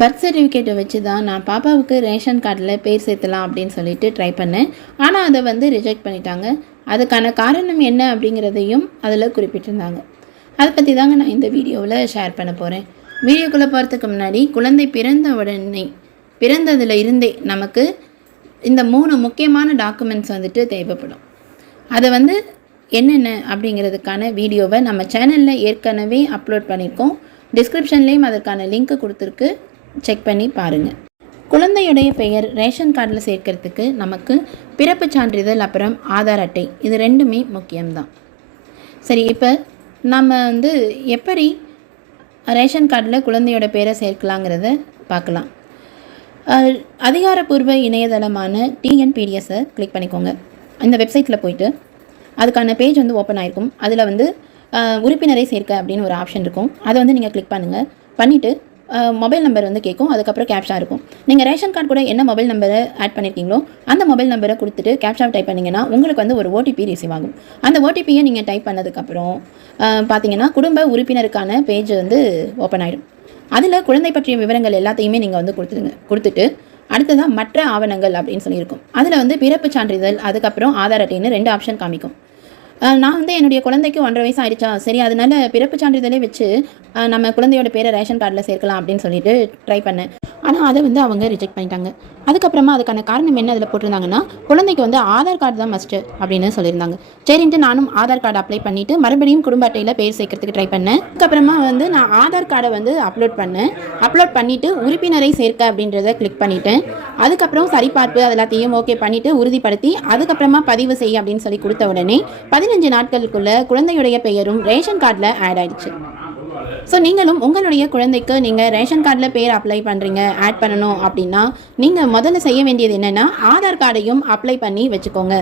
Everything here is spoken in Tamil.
பர்த் சர்டிஃபிகேட்டை வச்சு தான் நான் பாப்பாவுக்கு ரேஷன் கார்டில் பேர் சேர்த்தலாம் அப்படின்னு சொல்லிட்டு ட்ரை பண்ணேன். ஆனால் அதை வந்து ரிஜெக்ட் பண்ணிட்டாங்க. அதுக்கான காரணம் என்ன அப்படிங்கிறதையும் அதில் குறிப்பிட்டிருந்தாங்க. அதை பற்றி தாங்க நான் இந்த வீடியோவில் ஷேர் பண்ண போகிறேன். வீடியோக்குள்ளே போகிறதுக்கு முன்னாடி குழந்தை பிறந்ததில் இருந்தே நமக்கு இந்த 3 முக்கியமான டாக்குமெண்ட்ஸ் வந்துட்டு தேவைப்படும். அதை வந்து என்னென்ன அப்படிங்கிறதுக்கான வீடியோவை நம்ம சேனலில் ஏற்கனவே அப்லோட் பண்ணியிருக்கோம். டிஸ்கிரிப்ஷன்லேயும் அதற்கான லிங்க் கொடுத்துருக்கு, செக் பண்ணி பாருங்கள். குழந்தையுடைய பெயர் ரேஷன் கார்டில் சேர்க்கறதுக்கு நமக்கு பிறப்பு சான்றிதழ் அப்புறம் ஆதார் அட்டை, இது 2மே முக்கியம்தான். சரி, இப்போ நம்ம வந்து எப்படி ரேஷன் கார்டில் குழந்தையோட பேரை சேர்க்கலாங்கிறத பார்க்கலாம். அதிகாரப்பூர்வ இணையதளமான TNPDS-ஐ கிளிக் பண்ணிக்கோங்க. இந்த வெப்சைட்டில் போயிட்டு அதுக்கான பேஜ் வந்து ஓப்பன் ஆகிருக்கும். அதில் வந்து உறுப்பினரை சேர்க்க அப்படின்னு ஒரு ஆப்ஷன் இருக்கும். அதை வந்து நீங்கள் கிளிக் பண்ணுங்கள். பண்ணிவிட்டு மொபைல் நம்பர் வந்து கேட்கும். அதுக்கப்புறம் கேப்ஷா இருக்கும். நீங்கள் ரேஷன் கார்டு கூட என்ன மொபைல் நம்பரை ஆட் பண்ணியிருக்கீங்களோ அந்த மொபைல் நம்பரை கொடுத்துட்டு கேப்ஷா டைப் பண்ணிங்கன்னா உங்களுக்கு வந்து ஒரு OTP ரிசீவ் ஆகும். அந்த OTPயை நீங்கள் டைப் பண்ணதுக்கப்புறம் பார்த்தீங்கன்னா குடும்ப உறுப்பினருக்கான பேஜ் வந்து ஓப்பன் ஆகிடும். அதில் குழந்தை பற்றிய விவரங்கள் எல்லாத்தையுமே நீங்கள் வந்து கொடுத்துட்டு அடுத்ததாக மற்ற ஆவணங்கள் அப்படின்னு சொல்லியிருக்கும். அதில் வந்து பிறப்பு சான்றிதழ் அதுக்கப்புறம் ஆதார் அட்டைன்னு 2 ஆப்ஷன் காமிக்கும். நான் வந்து என்னுடைய குழந்தைக்கு 1.5 வயசு ஆயிடுச்சா, சரி அதனால் பிறப்பு சான்றிதழே வச்சு நம்ம குழந்தையோட பேரை ரேஷன் கார்டில் சேர்க்கலாம் அப்படின்னு சொல்லிட்டு ட்ரை பண்ணேன். ஆனால் அதை வந்து அவங்க ரிஜெக்ட் பண்ணிட்டாங்க. அதுக்கப்புறமா அதுக்கான காரணம் என்ன அதில் போட்டிருந்தாங்கன்னா, குழந்தைக்கு வந்து ஆதார் கார்டு தான் மஸ்ட்டு அப்படின்னு சொல்லியிருந்தாங்க. சரின்ட்டு நானும் ஆதார் கார்டு அப்ளை பண்ணிவிட்டு மறுபடியும் குடும்ப அட்டையில் பேர் சேர்க்கறதுக்கு ட்ரை பண்ணேன். அதுக்கப்புறமா வந்து நான் ஆதார் கார்டை வந்து அப்லோட் பண்ணிவிட்டு உறுப்பினரை சேர்க்க அப்படின்றத கிளிக் பண்ணிவிட்டேன். அதுக்கப்புறம் சரிபார்ப்பு எல்லாத்தையும் ஓகே பண்ணிவிட்டு உறுதிப்படுத்தி அதுக்கப்புறமா பதிவு செய்ய அப்படின்னு சொல்லி கொடுத்த உடனே 15 நாட்களுக்குள்ள குழந்தையுடைய பெயரும் ரேஷன் கார்டில் ஆட் ஆயிடுச்சு. ஸோ நீங்களும் உங்களுடைய குழந்தைக்கு நீங்கள் ரேஷன் கார்டில் பேர் அப்ளை பண்ணுறீங்க, ஆட் பண்ணணும் அப்படின்னா நீங்கள் முதல்ல செய்ய வேண்டியது என்னென்னா ஆதார் கார்டையும் அப்ளை பண்ணி வச்சுக்கோங்க.